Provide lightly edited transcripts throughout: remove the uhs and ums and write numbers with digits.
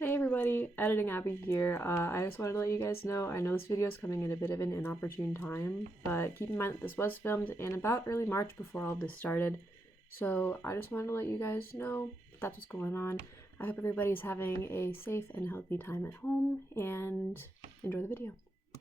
Hey everybody, Editing Abby here. I just wanted to let you guys know, I know this video is coming at a bit of an inopportune time, but keep in mind that this was filmed in about early March before all of this started. So I just wanted to let you guys know that's what's going on. I hope everybody's having a safe and healthy time at home, and enjoy the video.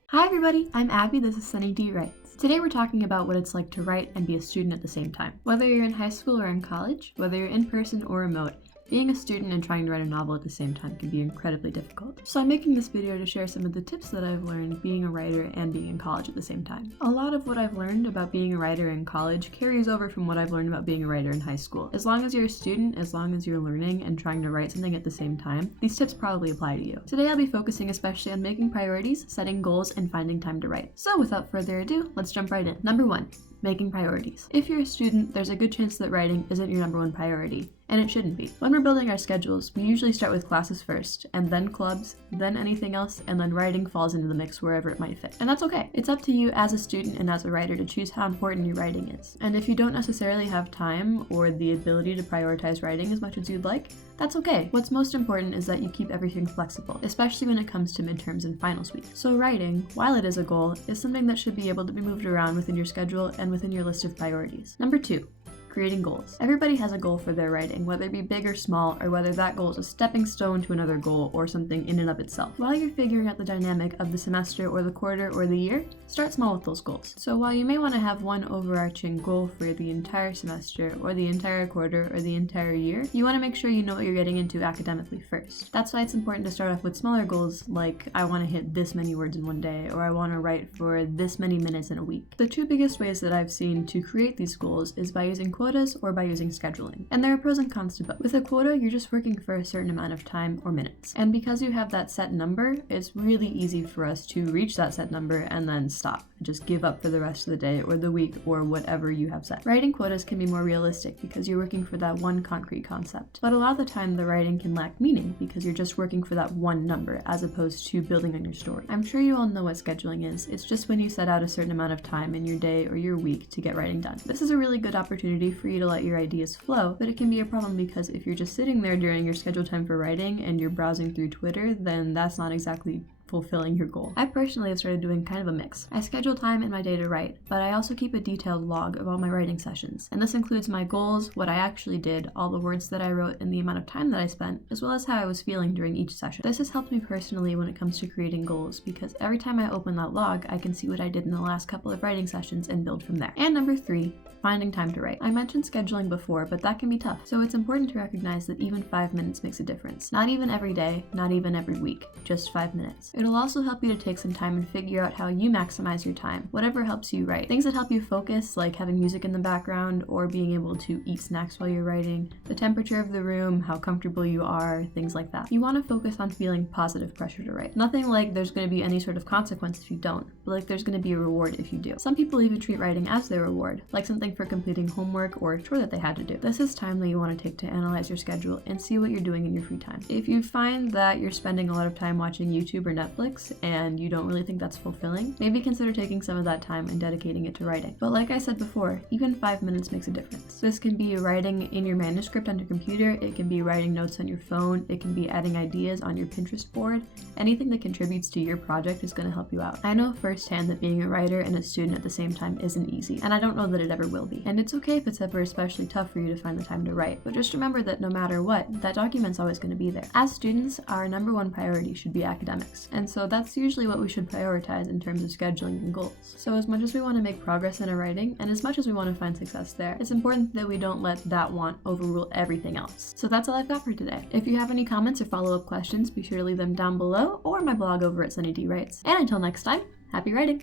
Hi everybody, I'm Abby, this is Sunny D Writes. Today we're talking about what it's like to write and be a student at the same time. Whether you're in high school or in college, whether you're in person or remote, being a student and trying to write a novel at the same time can be incredibly difficult. So I'm making this video to share some of the tips that I've learned being a writer and being in college at the same time. A lot of what I've learned about being a writer in college carries over from what I've learned about being a writer in high school. As long as you're a student, as long as you're learning and trying to write something at the same time, these tips probably apply to you. Today I'll be focusing especially on making priorities, setting goals, and finding time to write. So without further ado, let's jump right in. Number 1. Making priorities. If you're a student, there's a good chance that writing isn't your number one priority, and it shouldn't be. When we're building our schedules, we usually start with classes first, and then clubs, then anything else, and then writing falls into the mix wherever it might fit. And that's okay. It's up to you as a student and as a writer to choose how important your writing is. And if you don't necessarily have time or the ability to prioritize writing as much as you'd like, that's okay. What's most important is that you keep everything flexible, especially when it comes to midterms and finals week. So writing, while it is a goal, is something that should be able to be moved around within your schedule and within your list of priorities. Number 2. Creating goals. Everybody has a goal for their writing, whether it be big or small, or whether that goal is a stepping stone to another goal or something in and of itself. While you're figuring out the dynamic of the semester or the quarter or the year, start small with those goals. So while you may want to have one overarching goal for the entire semester or the entire quarter or the entire year, you want to make sure you know what you're getting into academically first. That's why it's important to start off with smaller goals like I want to hit this many words in one day, or I want to write for this many minutes in a week. The two biggest ways that I've seen to create these goals is by using quotas or by using scheduling. And there are pros and cons to both. With a quota, you're just working for a certain amount of time or minutes. And because you have that set number, it's really easy for us to reach that set number and then stop. Just give up for the rest of the day or the week or whatever you have set. Writing quotas can be more realistic because you're working for that one concrete concept. But a lot of the time, the writing can lack meaning because you're just working for that one number as opposed to building on your story. I'm sure you all know what scheduling is. It's just when you set out a certain amount of time in your day or your week to get writing done. This is a really good opportunity for you to let your ideas flow, but it can be a problem because if you're just sitting there during your scheduled time for writing and you're browsing through Twitter, then that's not exactly fulfilling your goal. I personally have started doing kind of a mix. I schedule time in my day to write, but I also keep a detailed log of all my writing sessions. And this includes my goals, what I actually did, all the words that I wrote, and the amount of time that I spent, as well as how I was feeling during each session. This has helped me personally when it comes to creating goals, because every time I open that log, I can see what I did in the last couple of writing sessions and build from there. And number 3, finding time to write. I mentioned scheduling before, but that can be tough. So it's important to recognize that even 5 minutes makes a difference. Not even every day, not even every week, just 5 minutes. It'll also help you to take some time and figure out how you maximize your time, whatever helps you write. Things that help you focus, like having music in the background or being able to eat snacks while you're writing, the temperature of the room, how comfortable you are, things like that. You want to focus on feeling positive pressure to write. Nothing like there's going to be any sort of consequence if you don't, but like there's going to be a reward if you do. Some people even treat writing as their reward, like something for completing homework or a chore that they had to do. This is time that you want to take to analyze your schedule and see what you're doing in your free time. If you find that you're spending a lot of time watching YouTube or Netflix and you don't really think that's fulfilling, maybe consider taking some of that time and dedicating it to writing. But like I said before, even 5 minutes makes a difference. This can be writing in your manuscript on your computer, it can be writing notes on your phone, it can be adding ideas on your Pinterest board. Anything that contributes to your project is going to help you out. I know firsthand that being a writer and a student at the same time isn't easy, and I don't know that it ever will be. And it's okay if it's ever especially tough for you to find the time to write, but just remember that no matter what, that document's always going to be there. As students, our number one priority should be academics, and so that's usually what we should prioritize in terms of scheduling and goals. So as much as we want to make progress in our writing, and as much as we want to find success there, it's important that we don't let that want overrule everything else. So that's all I've got for today. If you have any comments or follow-up questions, be sure to leave them down below or my blog over at Sunny D Writes. And until next time, happy writing!